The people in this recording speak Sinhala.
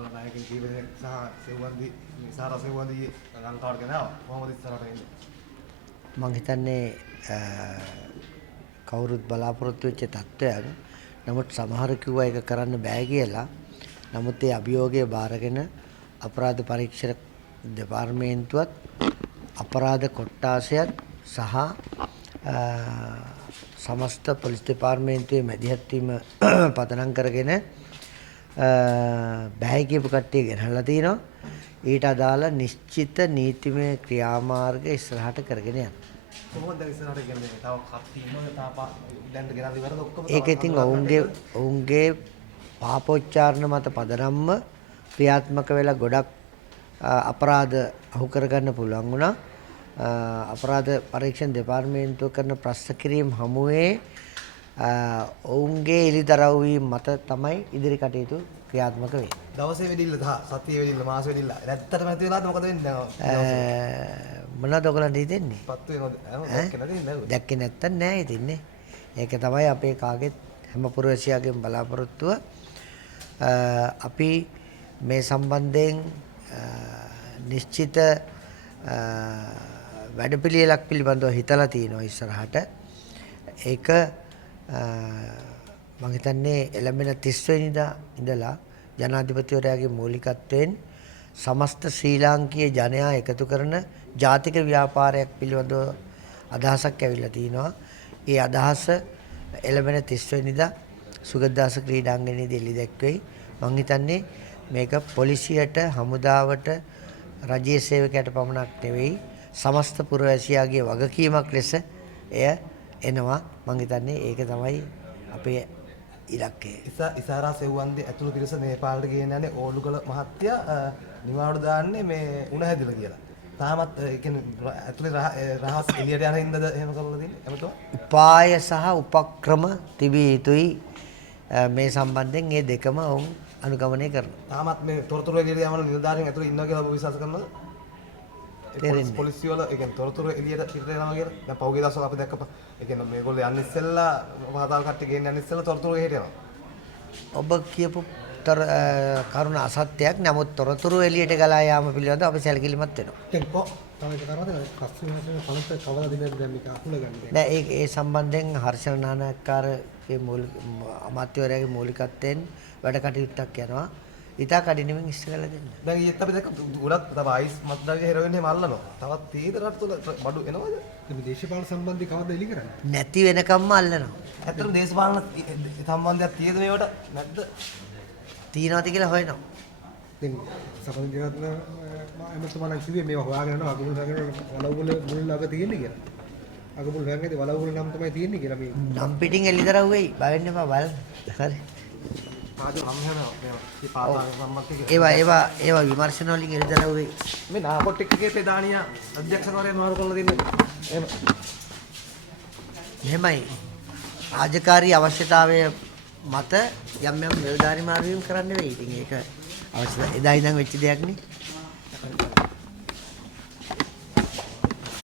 දේශපාලන නායකයන් කීප දෙනෙක් සහ සෙව්වන්දි නිසාර සෙව්වන්දි ලංකාවට ගෙනාවා. කොහොමද ඉස්සරහට එන්නේ? මම හිතන්නේ කවුරුත් බලාපොරොත්තු වෙච්ච තත්ත්වයක්. නමුත් සමහර කිව්වා ඒක කරන්න බෑ කියලා. නමුත් ඒ අභියෝගය බාරගෙන අපරාධ පරීක්ෂණ දෙපාර්තමේන්තුවත් අපරාධ කොට්ටාසයත් සහ සමස්ත පොලිස් දෙපාර්තමේන්තුවේ මැදිහත් වීම පදනම් කරගෙන බෑ කියපු කට්ටිය ගෙනල්ලා තිනවා. ඊට අදාළ නිශ්චිත නීතිමය ක්‍රියාමාර්ග ඉස්සරහට කරගෙන යනවා. කොහොමද ඉස්සරහට ගෙනන්නේ? තව කට්ටි ඉන්නවද? දැන් ගෙනල්ලා ඉවරද ඔක්කොම? ඒක ඉතින් ඔවුන්ගේ පාපෝච්චාරණ මත පදනම්ම ක්‍රියාත්මක වෙලා ගොඩක් අපරාධ අහු කරගන්න පුළුවන් වුණා. අපරාධ පරීක්ෂණ දෙපාර්තමේන්තුව කරන ප්‍රශ්න කිරීම හමුවේ ඔවුන්ගේ එළිදරව් වීම මත තමයි ඉදිරි කටයුතු ක්‍රියාත්මක වෙන්නේ. දවසේ වෙදිල්ල සතිය වෙදිල්ල මාස වෙදිල්ල ඇත්තටම නැති වෙලාද මොකද වෙන්නේ? මොනවද ඔයගලන්ට හිතෙන්නේ? පත්තු වෙනවද? දැක්කේ නැත්තම් නෑ හිතන්නේ. ඒක තමයි අපේ කාගෙත් හැම පුරවැසියාගේම බලාපොරොත්තුව. අපි මේ සම්බන්ධයෙන් නිශ්චිත වැඩපිළිවෙලක් පිළිබඳව හිතලා තිනවා ඉස්සරහට. ඒක මම හිතන්නේ එළඹෙන 30 වෙනිදා ඉඳලා ජනාධිපතිවරයාගේ මූලිකත්වයෙන් සමස්ත ශ්‍රී ලාංකීය ජනයා එකතු කරන ජාතික ව්‍යාපාරයක් පිළිබඳව අදහසක් ඇවිල්ලා තිනවා. ඒ අදහස එළඹෙන 30 වෙනිදා සුගතදාස ක්‍රීඩාංගණයේදී එළි දැක්වෙයි. මම හිතන්නේ මේක පොලිසියට, හමුදාවට, රජයේ සේවකයට පමණක් නෙවෙයි සමස්ත පුරවැසියාගේ වගකීමක් ලෙස එය එනවා. මම හිතන්නේ ඒක තමයි අපේ ඉලක්කය. ඉසාරා සෙව්වන්දි ඇතුළු පිරිස නේපාලට ගෙන යන්නේ ඕලුකල මහත්තයා නිවාඩු දාන්නේ මේ උණ හැදිලා කියලා. තාමත් ඒ කියන්නේ ඇතුළේ රහස් එළියට යන හින්දාද එහෙම කරලා තියෙන්නේ? එමෙතන උපාය සහ උපක්‍රම තිබිය යුතුයි. මේ සම්බන්ධයෙන් මේ දෙකම වුන් අනුගමනය කරනවා. තාමත් මේ තොරතුරු එළියට යවන නිලධාරීන් ඇතුළේ ඉන්නවා කියලා ඔබ විශ්වාස කරනවද? පොලිසිය වල ඒ කියන්නේ තොරතුරු එළියට පිටට යනවා කියලා. දැන් පහුගිය දවස්වල අපි දැක්කපා. ඒ කියන්නේ මේගොල්ලෝ යන්නේ ඉස්සෙල්ලා වහදාල් කට්ටිය ගෙන්න යන්නේ ඉස්සෙල්ලා තොරතුරු එළියට යනවා. ඔබ කියපු කරුණ අසත්‍යයක්. නමුත් තොරතුරු එළියට ගලා යාම පිළිබඳව අපි සැලකිලිමත් වෙනවා. දැන් තව එක කරනවද? කස්සු වෙනසෙන් පළත කවදා දිනද දැන් මේක අහුලගන්නේ? නෑ ඒ සම්බන්ධයෙන් හර්ෂණ නානායක්කාරගේ අමාත්‍යවරයාගේ මූලිකත්වයෙන් වැඩ කටයුත්තක් යනවා. ඉතා කඩිනමින් ඉස්ස කරලා දෙන්න. දැන් ඊයේත් අපි දැක්ක ගොඩක් තව අයිස් මත්ද්‍රව්‍ය හෙරොයින් එහෙම අල්ලනවා. තවත් තීද රට තුල බඩු එනවද? මේ දේශපාලන සම්බන්ධي කවද්ද එලි කරන්නේ? නැති වෙනකම්ම අල්ලනවා. ඇත්තටම දේශපාලන සම්බන්ධයක් තියෙද මේවට නැද්ද? තියනවාද කියලා හොයනවා. දැන් සපන් ජනත්න එමතුමා නම් කිව්වේ මේවා හොයාගෙන යනවා අගමුල් හොයාගෙන වලවුල මුල් ළඟ තියෙන්නේ කියලා. අගමුල් හොයාගෙන වලවුල නම් තමයි තියෙන්නේ කියලා මේ. නම් පිටින් එළිදරව් වෙයි. බය වෙන්න එපා බලන්න. හරි. ඒවා විමර්ශන වලින් එළිදරව් වෙයි. මේ නාකොට් එකේ ප්‍රධානියා අධ්‍යක්ෂකවරයා මාරු කරලා දෙන්නේ. එහෙම. එහෙමයි. රාජකාරී අවශ්‍යතාවය මත යම් නිලධාරි මාරු වීම කරන්න වෙයි. ඉතින් ඒක අවශ්‍ය එදා ඉඳන් වෙච්ච දෙයක් නේ.